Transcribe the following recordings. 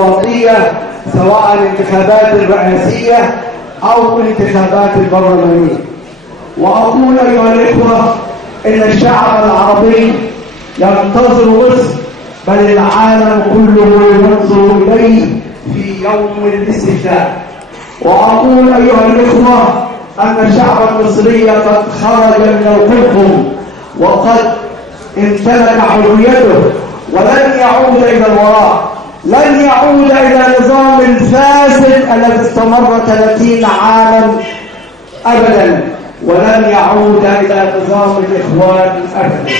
الديمقراطية سواء الانتخابات الرئاسية أو الانتخابات البرلمانية. وأقول أيها الإخوة إن الشعب العربي ينتظر مصر، بل العالم كله ينظر إليه في يوم الاستفتاء. وأقول أيها الإخوة أن الشعب المصري قد خرج من القحط وقد امتلك حريته ولن يعود إلى الوراء، لن يعود إلى نظام الفاسد الذي استمر 30 عاما أبدا، ولن يعود إلى نظام الإخوان أبدا،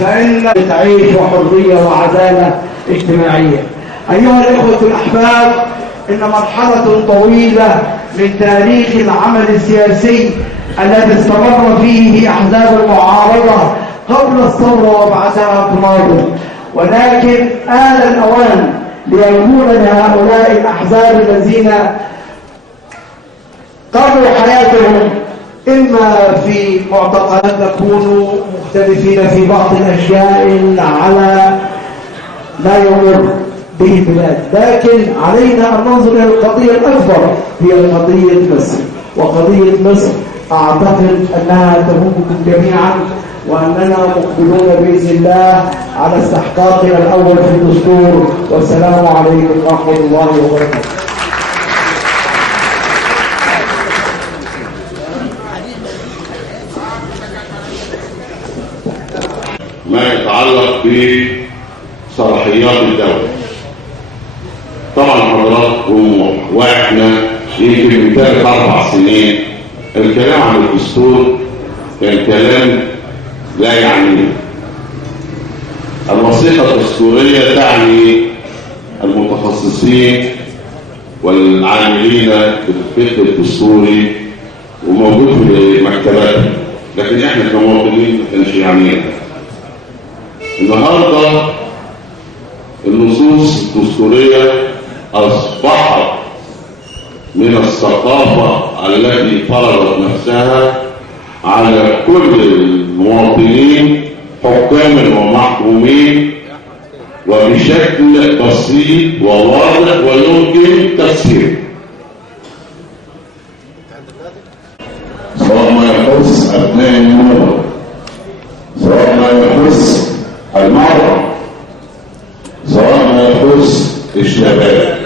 فإن تعيش حرية وعدالة اجتماعية. أيها الإخوة الأحباب، إن مرحلة طويلة من تاريخ العمل السياسي الذي استمر فيه أحزاب المعارضة قبل الثورة وبعدها تماضي، ولكن آل الأوان ليكون لهؤلاء الأحزاب الذين قضوا حياتهم إما في معتقلات نكون مختلفين في بعض الأشياء على ما يمر به البلاد، لكن علينا أن ننظر إلى القضية الأكبر، هي قضية مصر. وقضية مصر أعتقد أنها تهمكم جميعا، وأننا مقبلون بإذن الله على استحقاقنا الأول في الدستور. والسلام عليكم ورحمة الله وبركاته. ما يتعلق بصلاحيات الدولة، طبعا حضراتكم واحنا يمكن من 3-4 سنين الكلام عن الدستور كان كلام لا يعنينا. الوثيقة الدستورية تعني المتخصصين والعاملين في الفقه الدستوري وموجود في مكتباتهم، لكن احنا كمواطنين ما كانش يعنينا. النهارده النصوص الدستورية أصبحت من الثقافة التي فرضت نفسها على كل المواطنين حكاما ومحكومين وبشكل بسيط وواضح ويمكن تفسيره، سواء ما يخص أبناء النور، سواء ما يخص المرأة، سواء ما يخص الشباب.